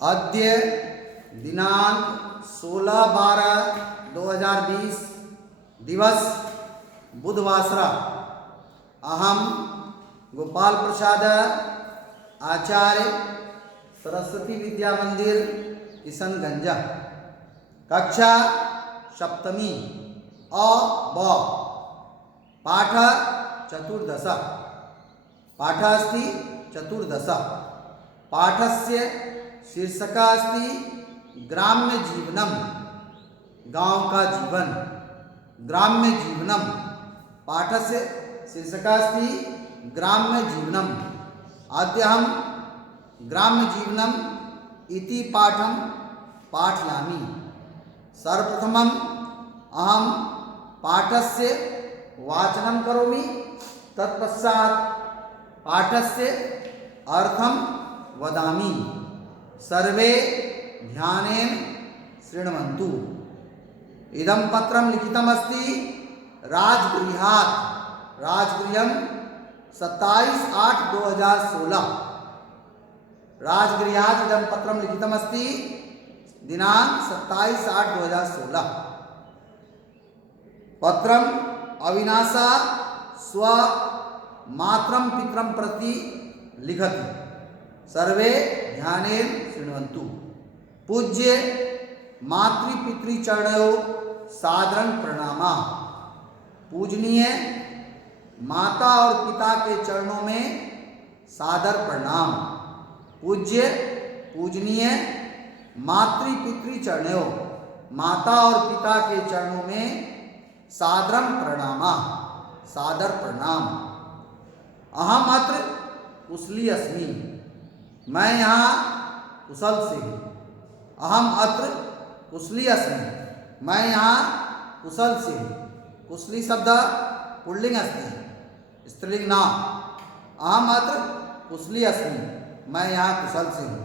अद्य दिनांक 16/12/2020 दिवस बुधवासरा। अहम गोपाल प्रसाद आचार्य सरस्वती विद्या मंदिर किशनगंज कक्षा सप्तमी अ ब पाठ चतुर्दश पाठ अस्ति चतुर्दश। पाठस्य शीर्षक अस्ति ग्राम्य जीवनम, गांव का जीवन, ग्राम्य जीवनम। पाठस्य शीर्षक अस्ति ग्राम्य जीवनम। अद्य हम ग्राम्य जीवनम इति पाठं पाठयामि। सर्वप्रथमम् अहं पाठस्य वाचनं करोमि, तत्पश्चात् पाठस्य अर्थं वदामि। सर्वे ध्यानेन शृण्वन्तु। इदं पत्रं लिखितमस्ति राजगृहात्, राजगृहं 27/8/2016। राजगृहात् इदं पत्रं लिखितमस्ति दिनांक 27/8/2016। पत्रम् अविनाशः स्वमात्रं पितरं प्रति लिखति। सर्वे ध्यानेन शृण्वन्तु। पूज्य मातृपितृचरणयोः सादरं प्रणामः। पूजनीय माता और पिता के चरणों में सादर प्रणाम। पूज्य पूजनीय मातृपितृचरणयों, माता और पिता के चरणों में सादरं प्रणामः, सादर प्रणाम। अहम अत्र कुशली अस्मि, मैं यहाँ कुशल से हूँ। अहम अत्र कुशली अस्मि, मैं यहाँ कुशल से हूँ। कुशली शब्द पुल्लिंग अस्ति, स्त्रीलिंग न। अहम अत्र कुशली अस्मि, मैं यहाँ कुशल से हूँ।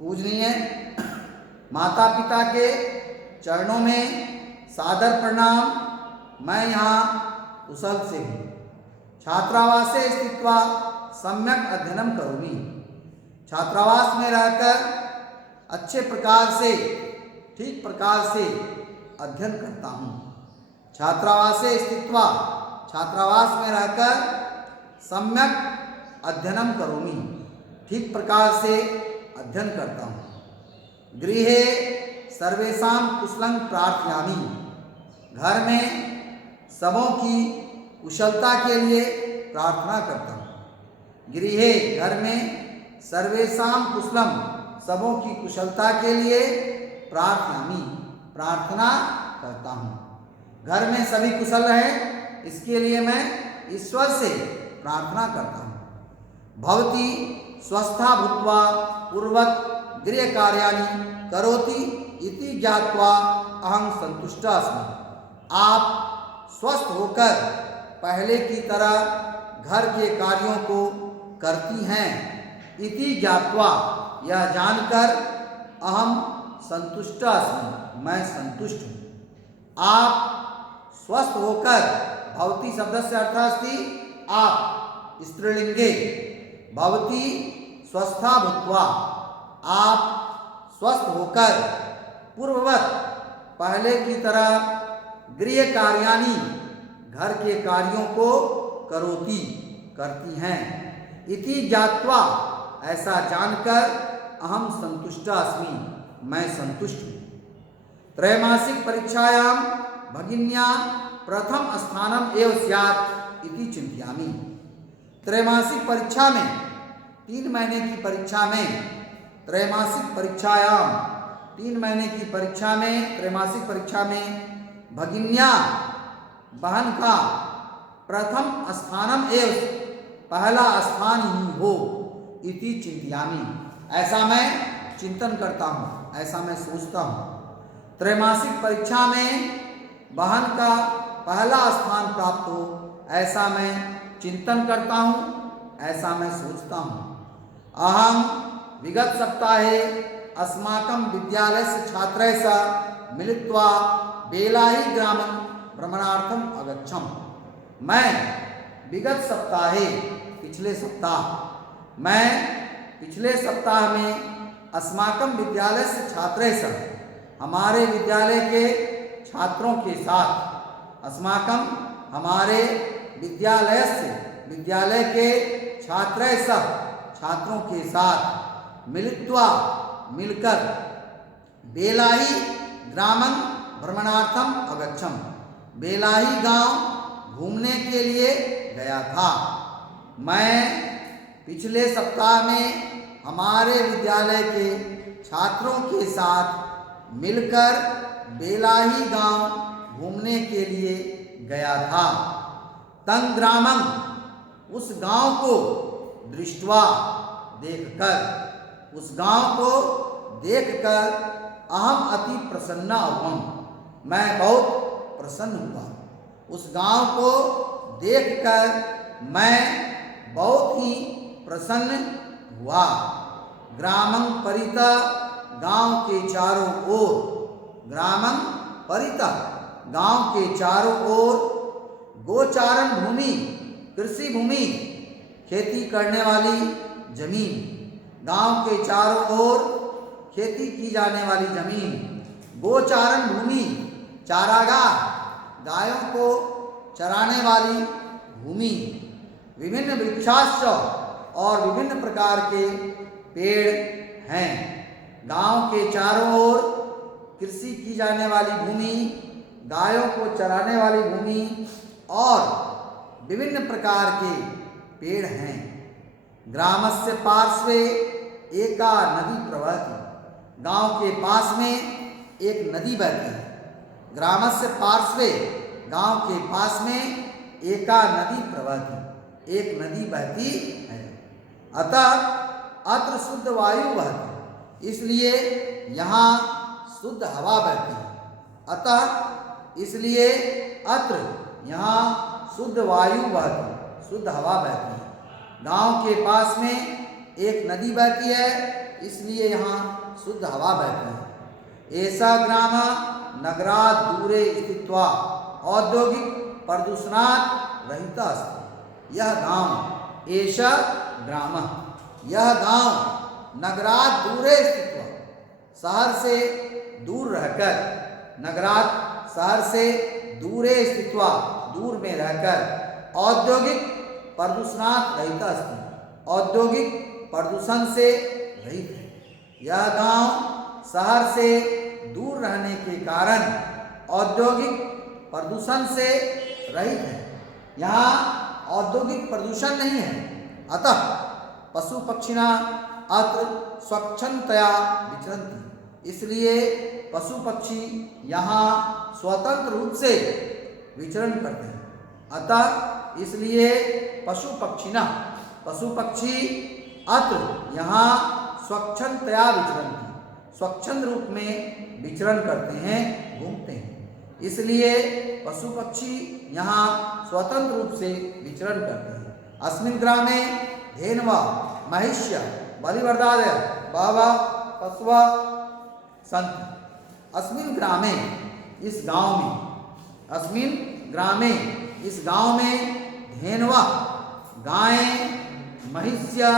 पूजनीय माता पिता के चरणों में सादर प्रणाम, मैं यहाँ कुशल से हूँ। छात्रावासे स्थित्वा सम्यक अध्ययनं करोमि। छात्रावास में रहकर अच्छे प्रकार से, ठीक प्रकार से अध्ययन करता हूँ। छात्रावासे स्थित्वा, छात्रावास में रहकर सम्यक अध्ययनं करोमि, ठीक प्रकार से अध्ययन करता हूँ। गृहे सर्वेषां कुशलं प्रार्थयामि। घर में सबों की कुशलता के लिए प्रार्थना करता हूँ। गृहे, घर में सर्वेषां कुशलम, सबों की कुशलता के लिए प्रार्थयामि, प्रार्थना करता हूँ। घर में सभी कुशल रहें, इसके लिए मैं ईश्वर से प्रार्थना करता हूँ। भवती स्वस्था भूत्वा पूर्वक गृह कार्याणि करोति इति ज्ञात्वा अहं संतुष्टः अस्मि। आप स्वस्थ होकर पहले की तरह घर के कार्यों को करती हैं, इति ज्ञात्वा, यह जानकर अहम संतुष्टः अस्मि, मैं संतुष्ट हूँ। आप स्वस्थ होकर, भवती शब्दस्य अर्थः अस्ति आप, स्त्रीलिंगे। भवती स्वस्था भूत्वा, आप स्वस्थ होकर, पूर्ववत, पहले की तरह, गृह कार्याणि, घर के कार्यों को करोति, करती हैं। इति ज्ञात्वा, ऐसा जानकर अहम संतुष्टः अस्मि, मैं संतुष्ट हूँ। त्रैमासिक परीक्षायां भगिन्या प्रथम स्थानम एव स्यात् इति चिंतयामि। त्रैमासिक परीक्षा में, 3 महीने की परीक्षा में, त्रैमासिक परीक्षायां, 3 महीने की परीक्षा में, त्रैमासिक परीक्षा में भगिन्या, बहन का, प्रथम स्थानम एव, पहला स्थान ही हो, इति चिंतयामि, ऐसा मैं चिंतन करता हूँ, ऐसा मैं सोचता हूँ। त्रैमासिक परीक्षा में बहन का पहला स्थान प्राप्त हो, ऐसा मैं चिंतन करता हूँ, ऐसा मैं सोचता हूँ। अहम विगत सप्ताहे अस्माकं विद्यालयस्य छात्रैः सह मिलित्वा बेलाही ग्रामं भ्रमणार्थम अगच्छम। मैं विगत सप्ताहे, पिछले सप्ताह, मैं पिछले सप्ताह में अस्माकं विद्यालय से छात्रै सह, हमारे विद्यालय के छात्रों के साथ, अस्माकं हमारे विद्यालय से, विद्यालय के छात्रै सह, छात्रों के साथ, मिलित्वा मिलकर, बेलाही ग्रामं भ्रमणार्थम अगच्छम, बेलाही गांव घूमने के लिए गया था। मैं पिछले सप्ताह में हमारे विद्यालय के छात्रों के साथ मिलकर बेलाही गांव घूमने के लिए गया था। तं ग्रामं, उस गांव को, दृष्ट्वा देखकर, उस गांव को देखकर, अहम अति प्रसन्ना अभवम, मैं बहुत प्रसन्न हुआ। उस गांव को देखकर मैं बहुत ही प्रसन्न हुआ। ग्रामं परितः, गांव के चारों ओर, ग्रामं परितः, गांव के चारों ओर, गोचारण भूमि, कृषि भूमि, खेती करने वाली जमीन, गांव के चारों ओर खेती की जाने वाली जमीन, गोचारण भूमि, चारागाह, गायों को चराने वाली भूमि, विभिन्न वृक्षाश्च, और विभिन्न प्रकार के पेड़ हैं। गांव के चारों ओर कृषि की जाने वाली भूमि, गायों को चराने वाली भूमि और विभिन्न प्रकार के पेड़ हैं। ग्रामस्य पार्श्वे एका नदी प्रवहति, गांव के पास में एक नदी बहती है। ग्रामस्य पार्श्वे, गांव के पास में एका नदी प्रवहति, एक नदी बहती है। अतः अत्र शुद्ध वायु बहती, इसलिए यहाँ शुद्ध हवा बहती है। अतः इसलिए अत्र यहाँ शुद्ध वायु बहती, शुद्ध हवा बहती है। गांव के पास में एक नदी बहती है, इसलिए यहाँ शुद्ध हवा बहती है। ऐसा ग्राम नगरात् दूरे स्थित्वा औद्योगिक प्रदूषणात् रहितः अस्ति। यह गांव, एषा ग्राम, यह गांव नगरात् दूरे स्थित्वा, शहर से दूर रहकर, नगरात्, शहर से दूरे स्थित्वा, दूर में रहकर, औद्योगिक प्रदूषणात् रहितः अस्ति, औद्योगिक प्रदूषण से रहित है। यह गांव शहर से दूर रहने के कारण औद्योगिक प्रदूषण से रहित है। यहाँ औद्योगिक प्रदूषण नहीं है। अतः पशु पक्षिणा अत्र स्वच्छंदतया विचरन्ति, इसलिए पशु पक्षी यहाँ स्वतंत्र रूप से विचरण करते हैं। अतः इसलिए पशु पक्षिणा, पशु पक्षी अत्र यहाँ स्वच्छंदतया विचरन्ति, स्वच्छंद रूप में विचरण करते हैं, घूमते हैं। इसलिए पशु पक्षी यहाँ स्वतंत्र रूप से विचरण करते हैं। अस्मिन् ग्रामे धेन्वा महिष्य बलिवर्दादय बहवः पशवः सन्ति। अस्मिन् ग्रामे, इस गांव में, अस्मिन् ग्रामे, इस गांव में, धेन्वा, गायें, महिष्य,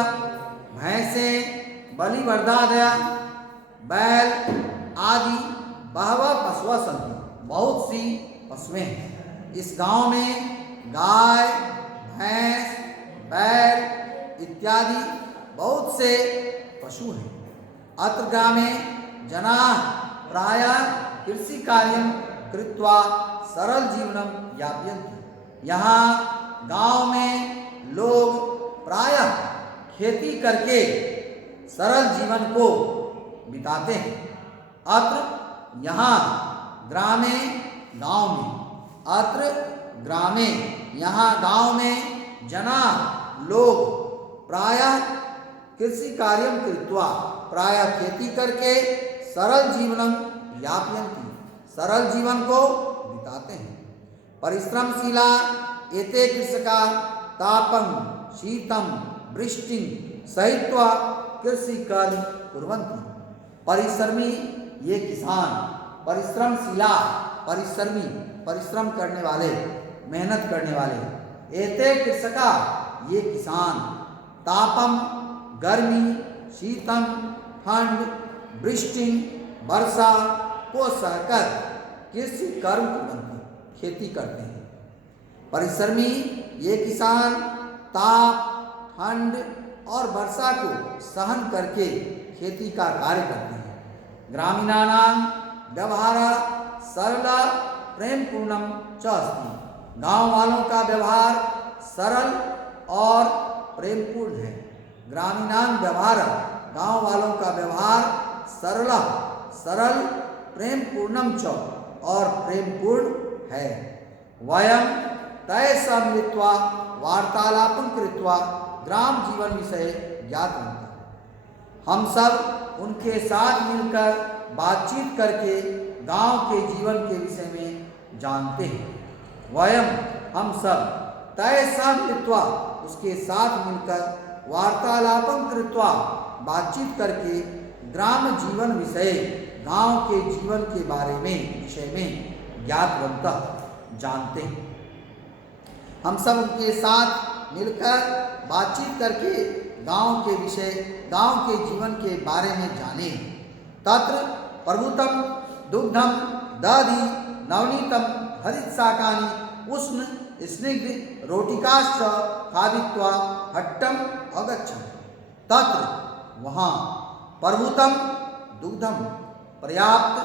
भैंसें, बलिवर्दादय, बैल आदि बहवः पशवः सन्ति, बहुत सी पशुएं हैं। इस गांव में गाय, भैंस, बैल इत्यादि बहुत से पशु हैं। अत्र ग्रामे जनाः प्रायः कृषि कार्यं कृत्वा सरल जीवनं यापयन्ति। यहाँ गांव में लोग प्रायः खेती करके सरल जीवन को बिताते हैं। अत्र यहाँ ग्रामे, गांव में, अत्र ग्रामे, यहाँ गांव में, जना लोग प्रायः कृषि कार्यं कृत्वा, प्रायः खेती करके सरल जीवनं यापयन्ति, सरल जीवन को बिताते हैं। परिश्रमशीला एते कृषका तापं शीतं वृष्टिं सहित्वा कृषि कर्म कुर्वन्ति। परिश्रमी ये किसान, परिश्रमशीला, परिश्रमी, परिश्रम करने वाले, मेहनत करने वाले, एते कृषका ये किसान, तापम गर्मी, शीतम ठंड, वृष्टि, वर्षा को सहकर कृषि कर्म की बनती खेती करते हैं। परिश्रमी ये किसान ताप, ठंड और वर्षा को सहन करके खेती का कार्य करते हैं। ग्रामीणानां व्यवहार सरल प्रेमपूर्णम च अस्ति। गांव वालों का व्यवहार सरल और प्रेमपूर्ण है। ग्रामीणां व्यवहार, गांव वालों का व्यवहार सरल प्रेमपूर्णम च और प्रेमपूर्ण है। वयं तय सम्मिलित्वा वार्तालापं कृत्वा ग्राम जीवन विषय ज्ञातवन्तः। हम सब उनके साथ मिलकर बातचीत करके गांव के जीवन के विषय में जानते हैं। वयं हम सब तय सम्मिलित्वा उसके साथ मिलकर वार्तालापं कृत्वा बातचीत करके ग्राम जीवन विषय गांव के जीवन के बारे में विषय में ज्ञातवन्तः जानते हैं। हम सब उनके साथ मिलकर बातचीत करके गांव के विषय गांव के जीवन के बारे में जाने। तत्र प्रभुतम दुग्धम दधि नवनीतम हरित शाकानि उष्ण स्निग्ध रोटिकाश्च खादित्वा हट्टम अगच्छन्। तत्र वहाँ प्रभुतम दुग्धम पर्याप्त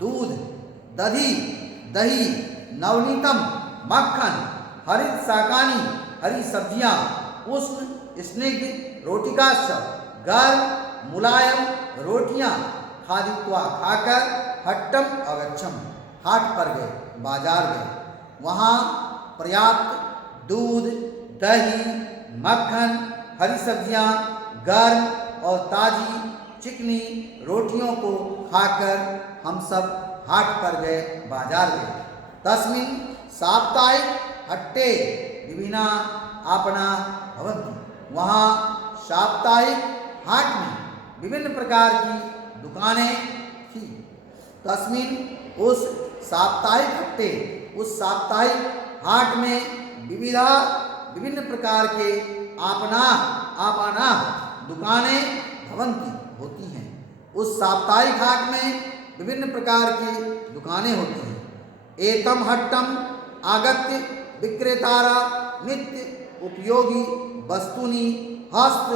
दूध, दधि दही, नवनीतम मक्खन, हरित शाकानि हरी सब्जियां, उष्ण स्निग्ध रोटिकाश्च गर्म मुलायम रोटियां खादित्वा खाकर हट्टम अगच्छम हाट पर गए, बाजार गए। वहाँ पर्याप्त दूध, दही, मक्खन, हरी सब्जियां, गर्म और ताजी चिकनी रोटियों को खाकर हम सब हाट पर गए, बाजार गए। तस्मिन् साप्ताहिक हट्टे विभिन्ना आपना भवन्ति। वहाँ साप्ताहिक हाट में विभिन्न प्रकार की दुकानें थी। तस्मिन् उस साप्ताहिक हट्टे उस साप्ताहिक हाट में विभिन्न प्रकार के आपना दुकानें भवन्ति होती हैं। उस साप्ताहिक हाट में विभिन्न प्रकार की दुकानें होती हैं। एतम हट्टम आगत्य विक्रेतारा नित्य उपयोगी वस्तूनि हस्त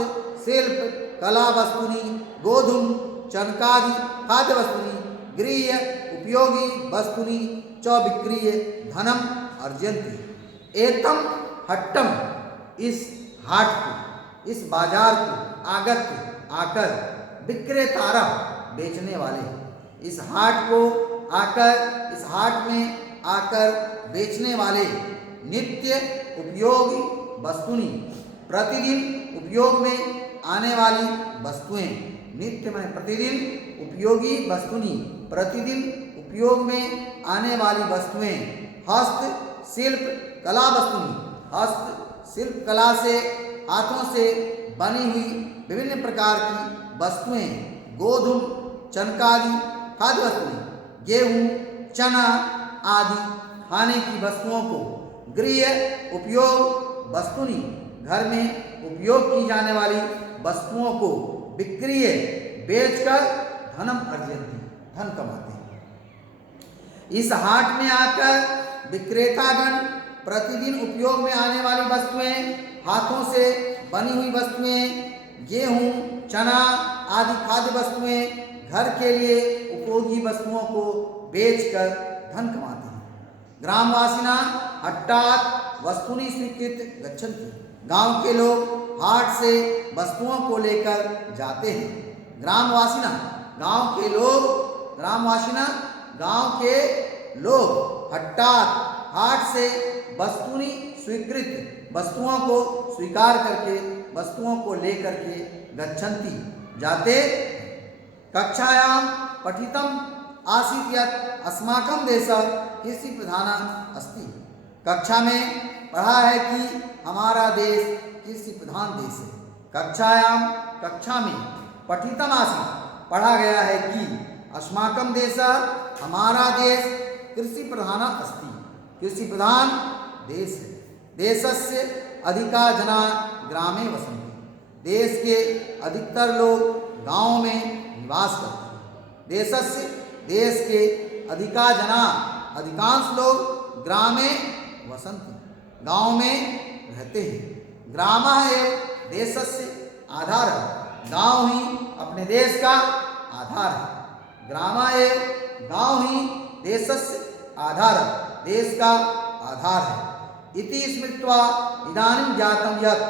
शिल्प कला वस्तूनि गोधूम चनकादि खाद्य वस्तूनि गृह उपयोगी वस्तूनि च विक्रीय धनम अर्जन्ति। एतम हट्टम इस हाट को इस बाजार को आकर विक्रेतारा बेचने वाले, इस हाट को इस हाट में आकर बेचने वाले नित्य उपयोगी वस्तुनि प्रतिदिन उपयोग में आने वाली वस्तुएं, नित्य में प्रतिदिन उपयोगी वस्तुनि प्रतिदिन उपयोग में आने वाली वस्तुएं, हस्त शिल्प कला वस्तुनि हस्त शिल्प कला से हाथों से बनी हुई विभिन्न प्रकार की वस्तुएं, गोधूम चनकादि खाद्य वस्तुएं, गेहूँ चना आदि खाने की वस्तुओं को, गृह उपयोग वस्तुनि घर में उपयोग की जाने वाली वस्तुओं को विक्रीय बेचकर धनम अर्जन्ति धन कमाते हैं। इस हाट में आकर विक्रेतागण प्रतिदिन उपयोग में आने वाली वस्तुएं, हाथों से बनी हुई वस्तुएं, गेहूँ चना आदि खाद्य वस्तुएं, घर के लिए उपयोगी वस्तुओं को बेचकर धन कमाते हैं। ग्रामवासिना हट्टात् वस्तुनि स्वीकृत्य गच्छन्ति। गांव के लोग हाट से वस्तुओं को लेकर जाते हैं। ग्रामवासिना गांव के लोग हट्टात् हाट से वस्तुनि स्वीकृत वस्तुओं को स्वीकार करके वस्तुओं को लेकर के गच्छन्ति जाते। कक्षायां पठितम आसीत् यत् अस्माकं देशः कृषि प्रधानः अस्ति। कक्षा में पढ़ा है कि हमारा देश कृषि प्रधान देश है। कक्षा में पठितम आसीत् पढ़ा गया है कि अस्माकं देशः हमारा देश कृषि प्रधानः अस्ति कृषि प्रधान देश है। देशस्य अधिका जना ग्रामे वसन्ति। देश के अधिकतर लोग गांव में निवास करते हैं। देशस्य देश के अधिका जना अधिकांश लोग ग्रामे वसन्ति गांव में रहते हैं। ग्राम एव देशस्य आधार गांव ही अपने देश का आधार है। ग्राम एव गांव ही देशस्य आधार देश का आधार है। इति स्मृत्वा इदानीं ज्ञातं यत्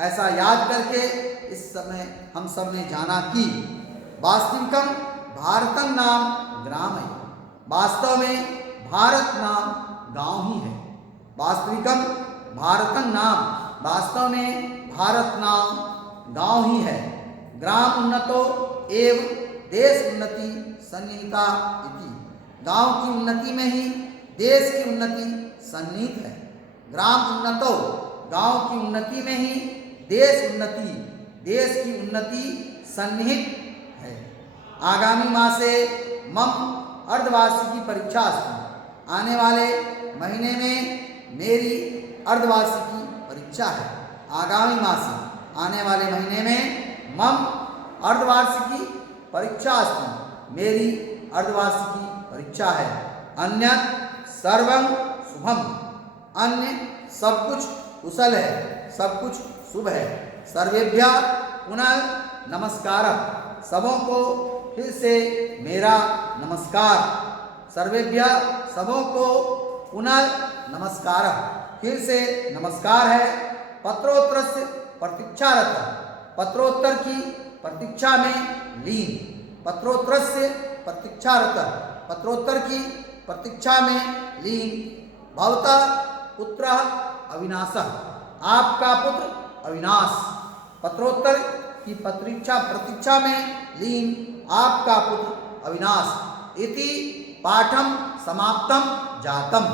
ऐसा याद करके इस समय हम सब ने जाना कि वास्तविकम भारतं नाम ग्राम है। वास्तव में भारत नाम गांव ही है। वास्तविकम भारतं नाम वास्तव में भारत नाम गांव ही है। ग्राम उन्नतो एव देश उन्नति सन्निहिता इति गांव की उन्नति में ही देश की उन्नति सन्निहित है। ग्राम उन्नतो गांव की उन्नति में ही देश की उन्नति सन्निहित है। आगामी मासे मम अर्धवार्षिकी परीक्षा अस्ति आने वाले महीने में मेरी अर्धवार्षिकी परीक्षा है। आगामी मासे आने वाले महीने में मम अर्धवार्षिकी परीक्षा अस्ति मेरी अर्धवार्षिकी परीक्षा है। अन्यत् सर्वं शुभम अन्य सब कुछ कुशल है, सब कुछ शुभ है। सर्वेभ्यः पुनः नमस्कार सबों को फिर से मेरा नमस्कार। सर्वेभ्यः सबों को पुनः नमस्कार फिर से नमस्कार है। पत्रोत्तरस्य प्रतीक्षारत पत्रोत्तर की प्रतीक्षा में लीन। पत्रोत्तरस्य प्रतीक्षारत पत्रोत्तर की प्रतीक्षा में लीन। भवतः पुत्र अविनाशः आपका पुत्र अविनाश। पत्रोत्तर की प्रतीक्षा में लीन आपका पुत्र अविनाश। इति पाठम समाप्तम जातम।